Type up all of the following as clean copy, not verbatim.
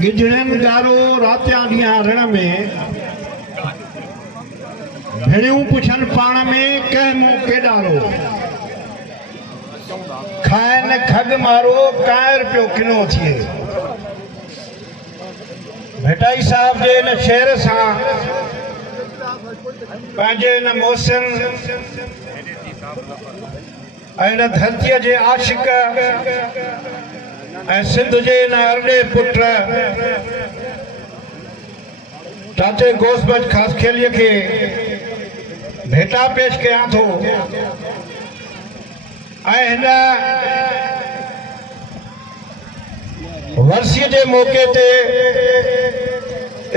गिजड़न गारो रात्या ॾींहं रण में भेड़ियूं पुछन पाण में कंहिं मूं केॾारो खाए न खग मारो कायर पियो किनो थिए भेटाई साहब जे इन शेर सां पंहिंजे इन मौसम इन धरतीअ जे आशिक ऐं सिंध जे इन अरड़े पुट चाचे गोसबज ख़ास खेलीअ खे भेटा पेश कयां थो ऐं हिन वर्सीअ जे मौक़े ते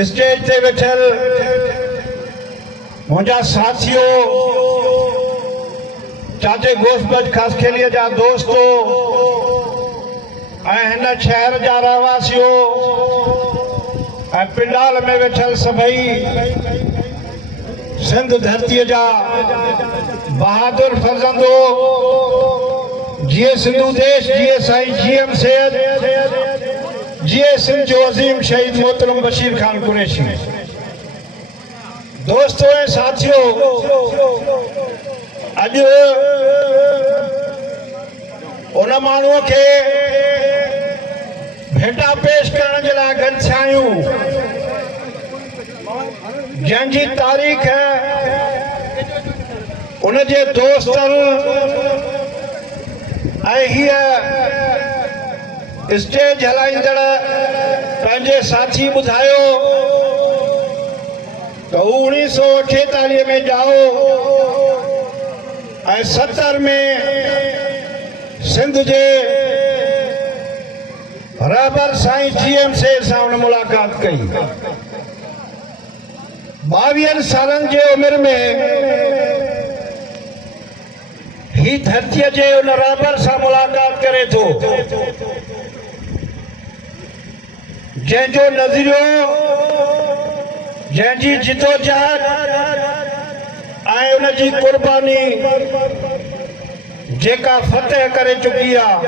स्टेज ते वेठल मुंहिंजा साथियो चाचे गोसबज ख़ास खेलीअ जा दोस्तो ऐं हिन शहर जा रहवासियो ऐं पिंडाल में वेठल सभई सिंध धरतीअ जा बहादुर फर्ज़ंदो जिए सिंधु देश जिए साईं जीएम सैयद जिए सिंध जो अजीम शहीद मोहतरम बशीर खान कुरैशी दोस्तों ऐं साथियों अॼु उन माण्हूअ खे भेटा पेश करण जे लाइ गॾु थिया आहियूं जंहिंजी तारीख़ उनजे दोस्तनि ऐं हीअ स्टेज हलाईंदड़ पंहिंजे साथी ॿुधायो त 1948 में ॼाओ ऐं 70 में सिंध जे रहबर साईं जीएम सैयद सां हुन मुलाक़ात कई 22 सालनि जे उमिरि में ही धरतीअ जे उन रहबर सां मुलाक़ात करे थो जंहिंजो नज़रियो जंहिंजी जिदोजहद ऐं उनजी कुर्बानी जेका फतेह करे चुकी आहे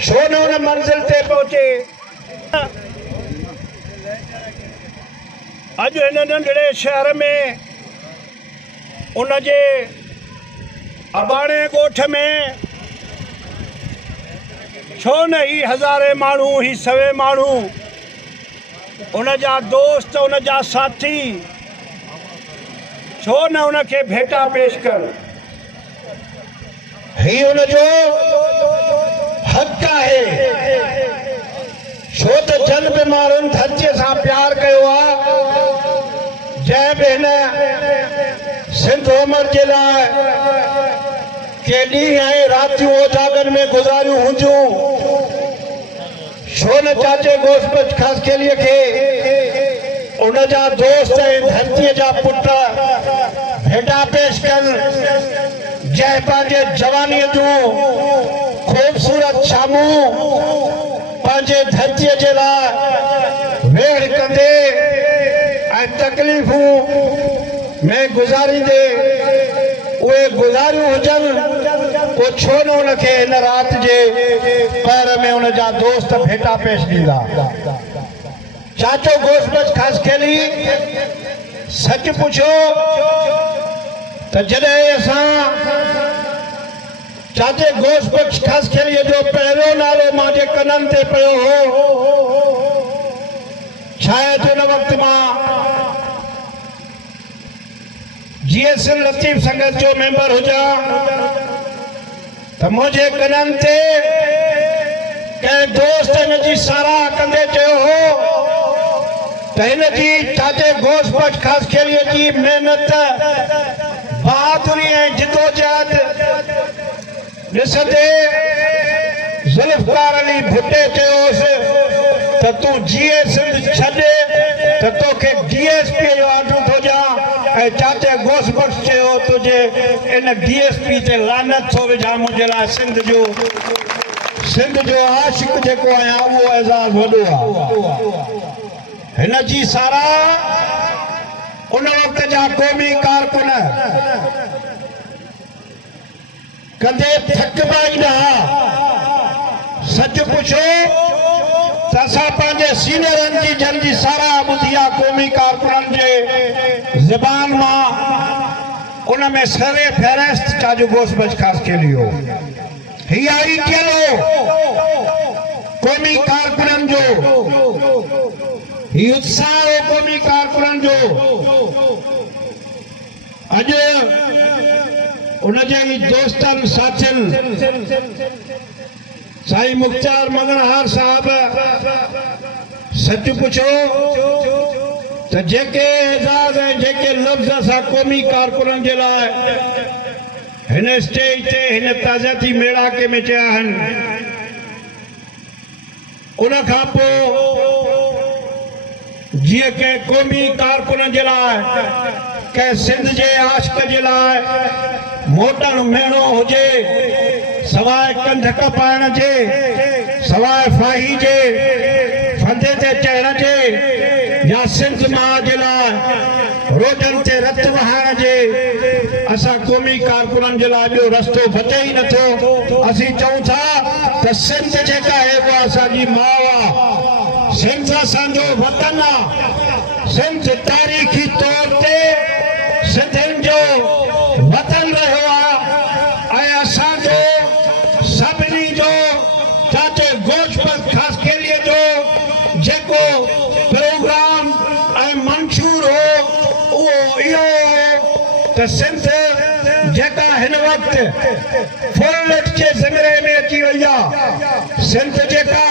छो न उन मंज़िल ते पहुचे अॼु हिन नंढड़े शहर में उनजे अबाणे ॻोठ में छो न ही हज़ारे माण्हू ही सवे माण्हू उनजा दोस्त उनजा साथी छो न उनखे भेटा पेश कर ही उनजो हक़ आहे छो त जन बि माण्हुनि धरतीअ सां प्यार कयो आहे जंहिं बि हिन सिंध उमर जे लाइ के ॾींहं ऐं रातियूं ओजागनि में गुज़ारियूं हुजूं छो न चाचे गोसबज ख़ास खेलीअ खे उनजा दोस्त ऐं धरतीअ जा पुट भेटा पेश कनि जंहिं पंहिंजे जवानीअ जूं ख़ूबसूरत शामूं पंहिंजे धरतीअ जे लाइ वेड़ कंदे ऐं तकलीफ़ूं में गुज़ारींदे उहे गुज़ारियूं हुजनि पोइ छो न उनखे हिन राति जे पैर में उनजा दोस्त भेटा पेश ॾींदा चाचो गोसबज ख़ास खेली सच पुछो त जॾहिं असां चाचे गोसबज ख़ास खेलीअ जो पहिरियों नालो मुंहिंजे कननि ते पियो हो शायदि हुन वक़्तु मां जीएसएल लतीफ़ संगत जो मेंबर हुजा त मुंहिंजे कननि ते कंहिं दोस्त हिनजी साराह कंदे चयो हो त हिनजी चाचे गोसबज ख़ास खेलीअ जी महिनत बहादुरी ऐं जिदोजहद ॾिसंदे ज़ुल्फ़कार अली भुट्टे चयोसि त तूं जीएसएल छॾे त तोखे डीएसपी जो आर्डर थो ॾियां ऐं चाचे गोसबज चयो तुंहिंजे इन डीएसपी ते लानत थो विझां मुंहिंजे लाइ सिंध जो आशिक़ जेको आहियां उहो एज़ाज़ वॾो आहे हिन जी साराह उन वक़्त जा क़ौमी कारकुन कदे थकबा ई ना सच पुछो त असां पंहिंजे सीनियरनि जी जल्दी सारा ॿुधिया क़ौमी कारकुननि जे ज़बान मां उन में सरे फ़हरिस्त चाजू गोश बच ख़ास के लियो ही आई केलो क़ौमी कारकुननि जो ही उत्साह हो क़ौमी कारकुननि जो अॼु उनजे दोस्तनि साथियुनि साईं मुख्तार मंगणहार साहब सच पुछो त जेके एजाज़ ऐं जेके लफ़्ज़ असां क़ौमी कारकुननि जे लाइ हिन स्टेज ते हिन ताज़ाती मेड़ाके में चया आहिनि उन खां पोइ जीअं कंहिं क़ौमी कारकुननि जे लाइ कंहिं सिंध जे आशिक़ जे लाइ मोटण मेणो हुजे सवाइ कंधक पाइण जे सवाइ फाही जे फंदे ते चढ़ण जे या सिंध मां जे लाइ रोडनि ते रत वहाइण जे असां क़ौमी कारकुननि जे लाइ ॿियो रस्तो बचे ई नथो असीं चऊं था त सिंध जेका आहे उहा असांजी माउ आहे सिंध असांजो वतन आहे सिंध तारीख़ी तौर ते सिंधियुनि जो वतन रहियो आहे ऐं असांजो सभिनी जो चाचे गोशबत ख़ास केलीअ जो जेको प्रोग्राम ऐं मंशूर हो उहो इहो हो त सिंध जेका हिन वक़्तु फुलट जे ज़िमरे में अची वई आहे सिंध जेका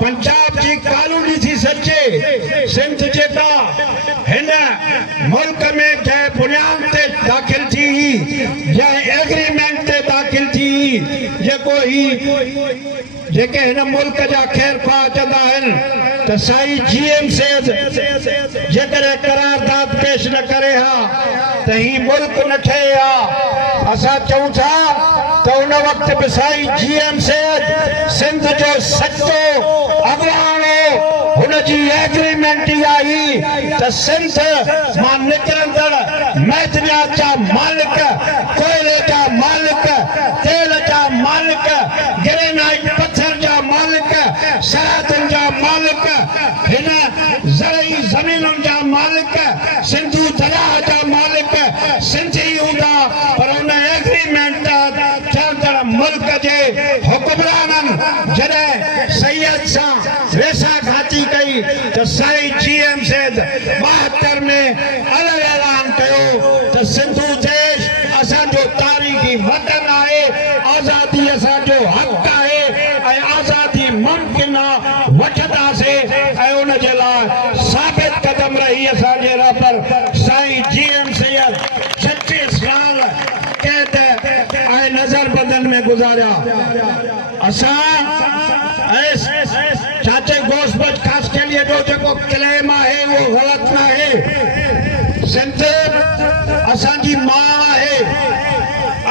पंजाब जी कॉलोनी थी सचे सिंध जेका हिन मुल्क में जंहिं बुनियाद ते दाख़िल थी जंहिं एग्रीमेंट ते दाख़िल थी जेको ही जेके हिन मुल्क जा ख़ैर ख़्वाह चवंदा आहिनि त साईं GM सेठ जेकॾहिं करारदाद पेश न करे हा त ही मुल्क न ठहे हा असां चऊं था त उन वक़्तु बि साईं GM सेठ सिंध जो सचो अॻवान हुनजी एग्रीमेंट ई आई त सिंध मां निकिरंदड़ मैदनियात जा मालिक कोयले जा मालिक तेल जा मालिक ग्रेनाइट पत्थर जा मालिक सरहदनि जा मालिक हिन ज़रई ज़मीनुनि जा मालिक सिंधू दरिया जा मालिक सिंधी हूंदा पर हुन एग्रीमेंट ठहंदड़ मुल्क जे हुक्मराननि जॾहिं सैयद सां वेसाघाती कई त साईं GM सेठ 72 में अलॻि ऐलान कयो त सिंधू देश असांजो तारीख़ी वतन आहे आज़ादी असांजो हक़ आहे ऐं आज़ादी मुमकिन आहे वठंदासीं ऐं उन जे लाइ साबित क़दम रही असांजे रहबर साईं GM सैयद 36 साल कैद ऐं नज़रबंदनि में गुज़ारिया असां चाचे गोशबत ख़ास केलीअ जो जेको क्लेम आहे उहो ग़लति न आहे सिंध असांजी माउ आहे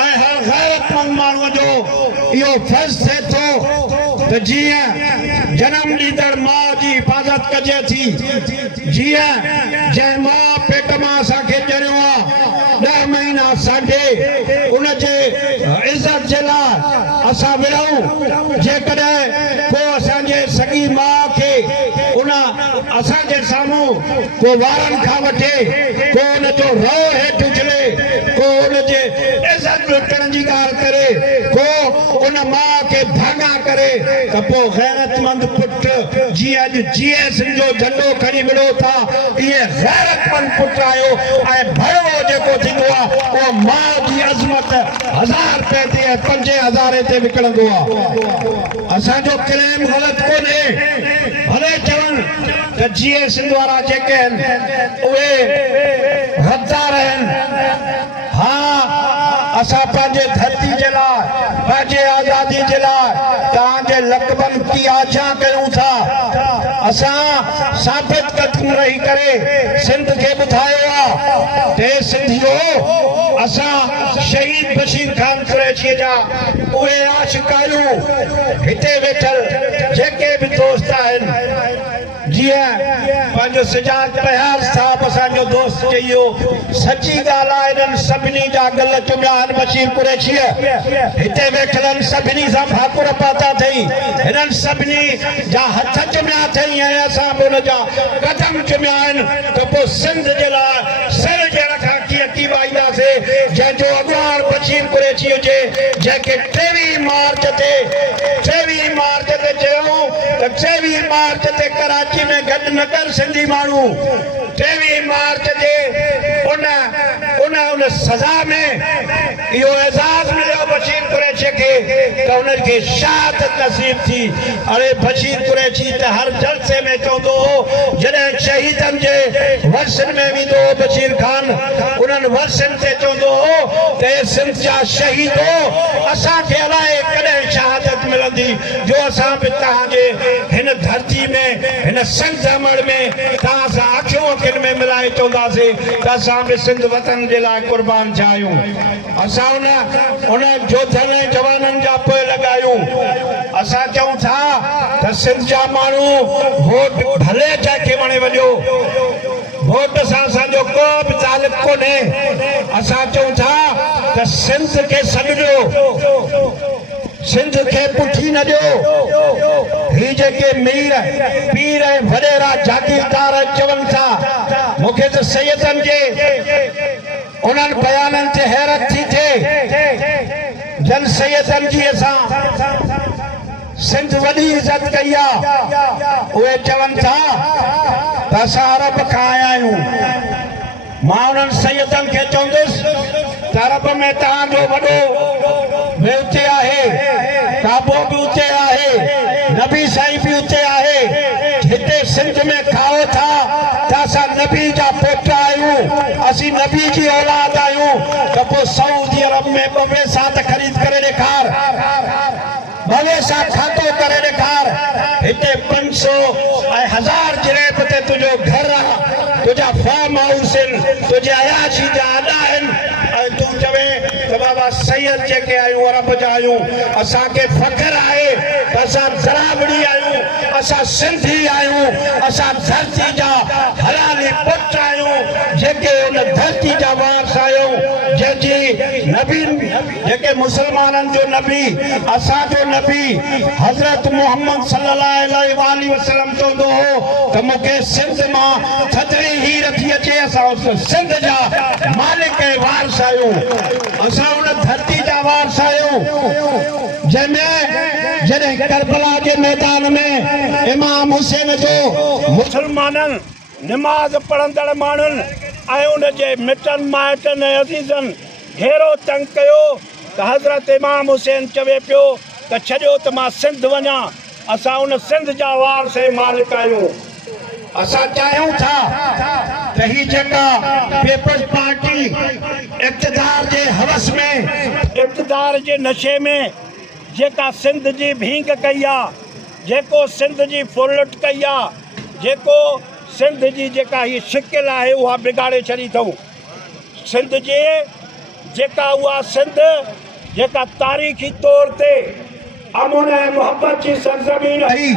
ऐं हर गैरतमंद माण्हूअ जो इहो फर्ज़ थिए थो त जीअं जनम ॾींदड़ माउ जी हिफ़ाज़त कजे थी जीअं जंहिं माउ पेट मां असांखे ॼणियो आहे 10 महीना असांजे उनजे इज़त जे लाइ असां विढ़ूं जेकॾहिं को असांजे सॻी माउ खे उन असांजे साम्हूं को वारनि खां वठे को उनजो रओ हेठि उछले को उनजे इज़त लुटण जी ॻाल्हि करे को उन माउ खे भाङा करे त पोइ गैरतमंद पुट जीअं अॼु GS जो झंडो खणी विढ़ो था इहे गैरतमंद पुट आहियो ऐं भड़ो जेको थींदो आहे उहो माउ जी अज़मत 1000 रुपए ते 5000 ते विकिणंदो आहे असांजो क्लेम ग़लति कोन्हे भले चवनि त GS वारा जेके आहिनि उहे गद्दार आहिनि हा असां पंहिंजे धरती जे लाइ पंहिंजे आज़ादी जे लाइ तव्हांजे लक़बनि की आछा कयूं था असां साबित क़दम रही करे सिंध खे ॿुधायो आहे ते सिंधियो असां शहीद बशीर खान कुरैशीअ जा उहे आशिक़ आहियूं हिते वेठल जेके बि दोस्त आहिनि जीअं पंहिंजो सिजाज पयार साहब असांजो दोस्त चयो सची ॻाल्हि आहे इन्हनि सभिनी जा गल चुमिया आहिनि बशीर कुरैशीअ हिते वेठल सभिनी सां भाकुर पाता अथई हिननि सभिनी जा हथ चुमिया अथई ऐं असां बि हुन जा कदम चुमिया आहिनि त पोइ सिंध जे लाइ सिर ॾियण खां कीअं कीबाईंदासीं जंहिंजो अॻुवाण बशीर कुरैशी हुजे जंहिंखे 23 मार्च ते चयूं त 23 मार्च ते कराची में गॾु न कर सिंधी माण्हू 23 मार्च जे उन सज़ा में इहो एज़ाज़ मिलियो बशीर कुरैशी खे त उनखे शहादत नसीब थी अरे बशीर कुरैशी त हर जलसे में चवंदो हो जॾहिं शहीदनि जे वर्षनि में वेंदो हो बशीर खान उन्हनि वर्षनि ते चवंदो हो त हे सिंध जा शहीद हो असांखे अलाए कॾहिं शहादत मिलंदी जो असां बि तव्हांजे हिन धरती में हिन सिंध अमड़ में तव्हां सां अखियूं अखियुनि में मिलाए चवंदासीं त असां बि सिंध वतन जे लाइ क़ुर्बान थिया आहियूं असां उन जोधनि ऐं जवाननि जा पोइ लॻायूं असां चऊं था त सिंध जा माण्हू वोट भले जंहिंखे वणे वञो वोट सां असांजो को बि तालुक कोन्हे असां चऊं था त सिंध खे सॾिजो सिंध खे पुठी न ॾियो ही जेके मीर पीर ऐं वॾेरा जागीरदार चवनि था मूंखे त सैयदनि जे उन्हनि बयाननि ते हैरत थी थिए जन सैयदनि जी असां सिंध वॾी इज़त कई आहे उहे चवनि था त असां अरब खां आया आहियूं मां उन्हनि सैयदनि खे चवंदुसि त अरब में तव्हांजो वॾो बि उते आहे काबो बि उते आहे नबी साईं बि उते आहे हिते सिंध में खाओ था त असां नबी जा पुट आहियूं असीं नबी जी औलाद आहियूं त पोइ सऊदी अरब में 2 पैसा त ख़रीद करे ॾेखार 2 पैसा खातो करे ॾेखार हिते 500 ऐं 1000 जे रेट ते तुंहिंजो घर आहे तुंहिंजा फार्म हाउस आहिनि तुंहिंजे अयाशी जा अॾा आहिनि ऐं तूं चवे त बाबा सैयद जेके आहियूं अरब जा आहियूं असांखे फ़ख्रु आहे त असां ज़राबड़ी आहियूं असां सिंधी आहियूं असां धरती जा हलाली पुट आहियूं जेके उन धरती जा वारस आहियूं जंहिंजी नबी जेके मुस्लमाननि जो नबी असांजो नबी हज़रत मुहम्मद सल्लल्लाहु अलैहि वसल्लम चवंदो हो त मूंखे सिंध मां थधिड़ी हीर थी अचे असां सिंध जा मालिक ऐं वारस आहियूं असां उन धरती जा वारस आहियूं जंहिंमें जॾहिं करबला जे मैदान में इमाम हुसैन जो मुसलमाननि निमाज़ पढ़ंदड़ माण्हुनि ऐं उन जे मिटनि माइटनि ऐं अज़ीज़नि घेरो तंग कयो त हज़रत इमाम हुसैन चवे पियो त छॾियो त मां सिंध वञा असां उन सिंध जा वारस ऐं मालिक आहियूं असां चाहियूं था त ही जेका पीपल्स पार्टी इक़्तिदार जे हवस में इक़्तिदार जे नशे में जेका सिंध जी भींग कई आहे जेको सिंध जी फुरलट कई आहे जेको सिंध जी जेका ही शिकिल आहे उहा बिगाड़े छॾी अथऊं सिंध जे जेका उहा सिंध जेका तारीख़ी तौर ते अमन ऐं मोहब्बत जी सरज़मीन हुई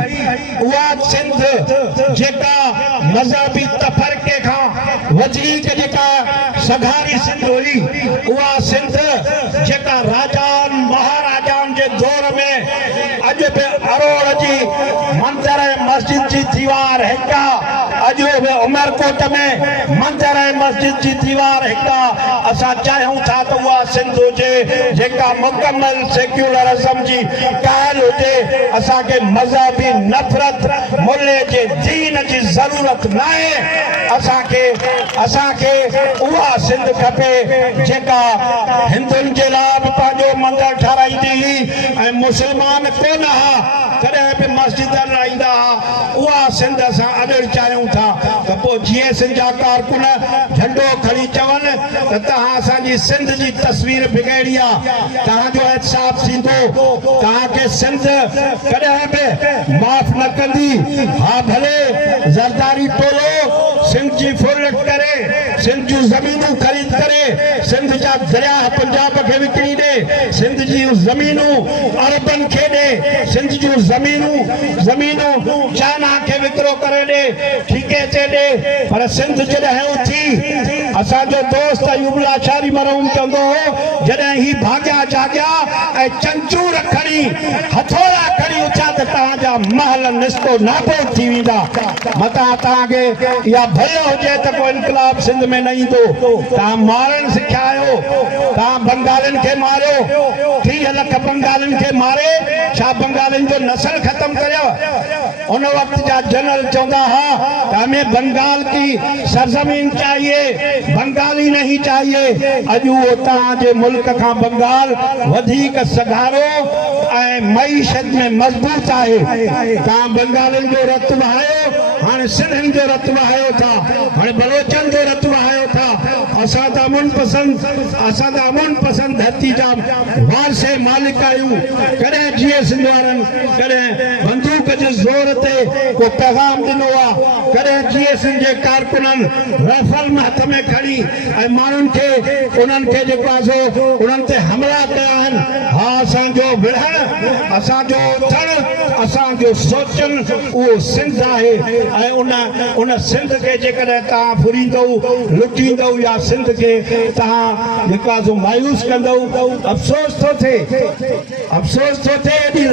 उहा सिंध जेका मज़हबी तफ़रक़े खां वधीक जेका सघारी सिंध हुई उहा सिंध जेका राजान महाराजान जे दौर में अॼु बि अरोड़ जी मंदर ऐं मस्जिद जी दीवार हिकु आहे अॼु बि उमरकोट में मंदर ऐं मस्जिद जी दीवार हिकु आहे असां चाहियूं था त उहा सिंध हुजे जेका मुकमल सेक्युलरिज़म जी कायल हुजे असांखे मज़हबी नफ़रत मुल्ले जे दीन जी ज़रूरत न आहे असांखे उहा सिंध खपे जेका हिंदुनि जे लाइ बि पंहिंजो मंदरु ठाराईंदी हुई ऐं मुस्लमान कोन हुआ कॾहिं बि मस्जिद लाहींदा हुआ उहा सिंध असां अॼु चाहियूं था त पोइ जीअं सिंध जा कारकुन झंडो खणी चवनि त तव्हां असांजी सिंध जी तस्वीर बिगड़ी आहे तव्हांजो एहसास थींदो तव्हांखे सिंध कॾहिं बि माफ़ न कंदी हा भले ज़रदारी टोलो सिंध जी फुरलट करे सिंध जूं ज़मीनूं ख़रीद करे सिंध जा दरिया पंजाब खे विकिणी ॾे सिंध जी ज़मीनूं अरबनि खे ॾे सिंध जूं ज़मीनूं चाइना खे विकिरो करे ॾे ठीकु के अचे ॾे पर सिंध जॾहिं उथी असांजो दोस्त युबला शारी मरहूम चवंदो हो जॾहिं ही भाॻिया जाॻिया ऐं चंचूर खणी हथोड़ा खणी उथिया त तव्हांजा महल निस्तो नाबूद थी वेंदा मतां तव्हांखे इहा भय हुजे त को इनकलाब सिंध में न ईंदो तव्हां मारण सिखिया आहियो तव्हां बंगालियुनि खे मारियो 30 लख बंगालियुनि खे मारे छा बंगालियुनि जो नस्ल ख़त्म करियो उन वक्त जा जनरल चवंदा हा त हमें बंगाल की सरजमीन चाहिए बंगाली नहीं चाहिए अॼु उहो तव्हांजे मुल्क खां बंगाल वधीक सगारो ऐं मईशत में मज़बूत आहे तव्हां बंगालियुनि जो रत वहायो हाणे सिंधियुनि जो रत वहायो था हाणे बलोचनि जो रत वहायो था असां त अमन पसंद धरती जा वारसे मालिक आहियूं कॾहिं जीअं सिंध वारनि कॾहिं बंदूक जे ज़ोर ते को पैगाम ॾिनो आहे कॾहिं जीअं सिंध जे कारकुननि राइफल में हथ में खणी ऐं माण्हुनि खे उन्हनि खे जेको आहे सो उन्हनि ते हमला कया आहिनि हा असांजो विढ़ण असांजो उथण असांजो सोचनि उहो सिंध आहे ऐं उन सिंध खे जेकॾहिं तव्हां फुरींदव लुटींदव या सिंध खे तव्हां जेको आहे सो मायूस कंदव अफ़सोस थो थिए एॾी